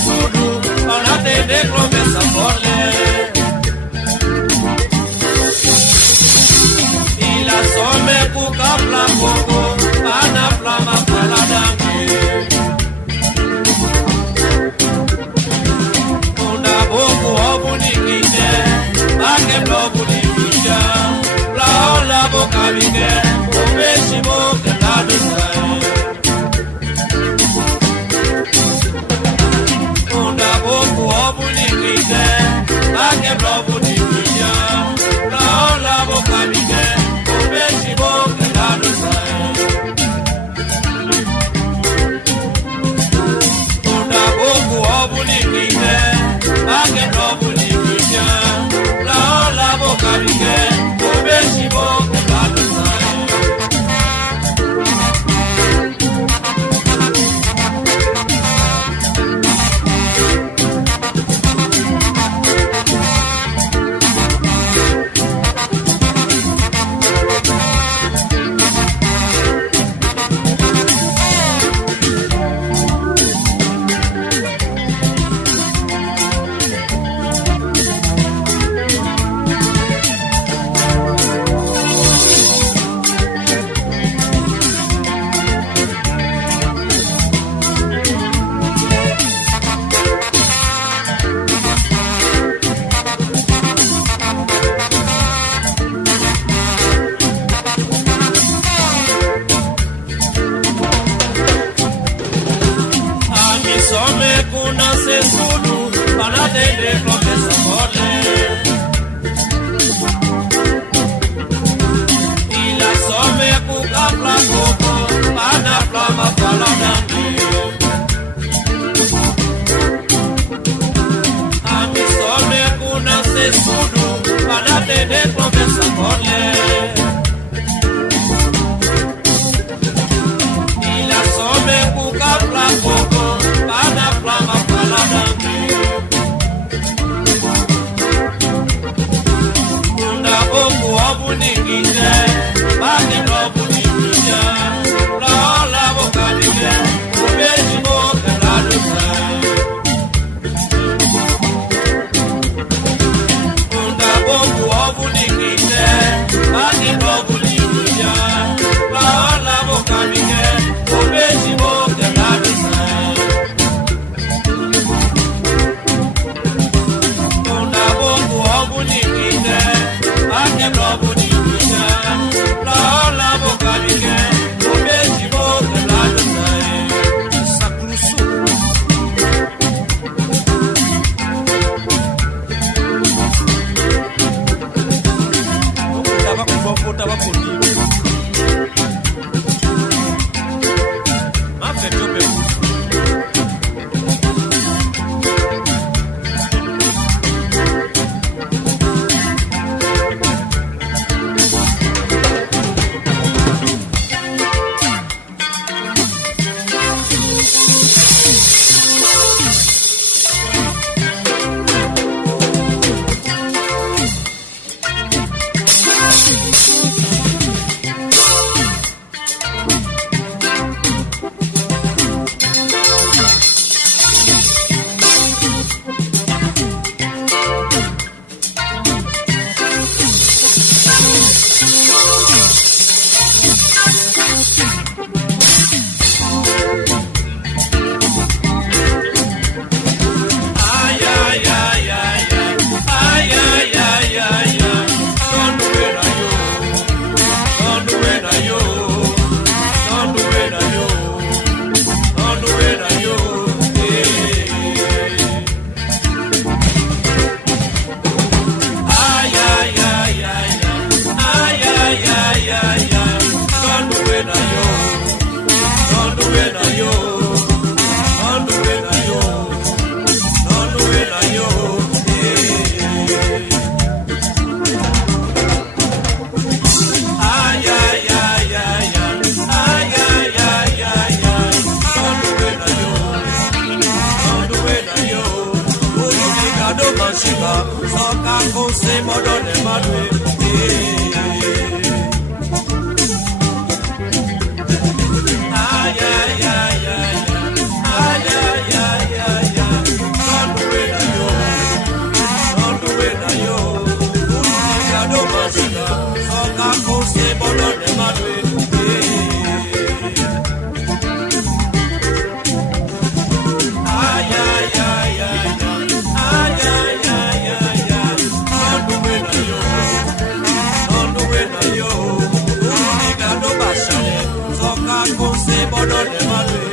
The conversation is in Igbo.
Tudu, para tendê, clonvesa, podle. Bila some ku kebla pocô, ana flama fala Punda boku obu ni kinte, kebla ni vidjan, la boca vingue, homé shimo Tradução. Kebla ni vidjan, la boca vingue, homé shimo Tradução. Punda boku obu ni kinte, kebla ni vidjan, la boca vingue, homé shimo Tradução. Sudu, para tendê, clonvesa, podle. Bila some ku kebla pocô, ana flama fala Ami some ku nancê sudu, para tendê, clonvesa, podle. Bila some ku kebla pocô, ana flama fala soca koncê, bodon, lemadu. Baxale, soca koncê, bodon, lemadu.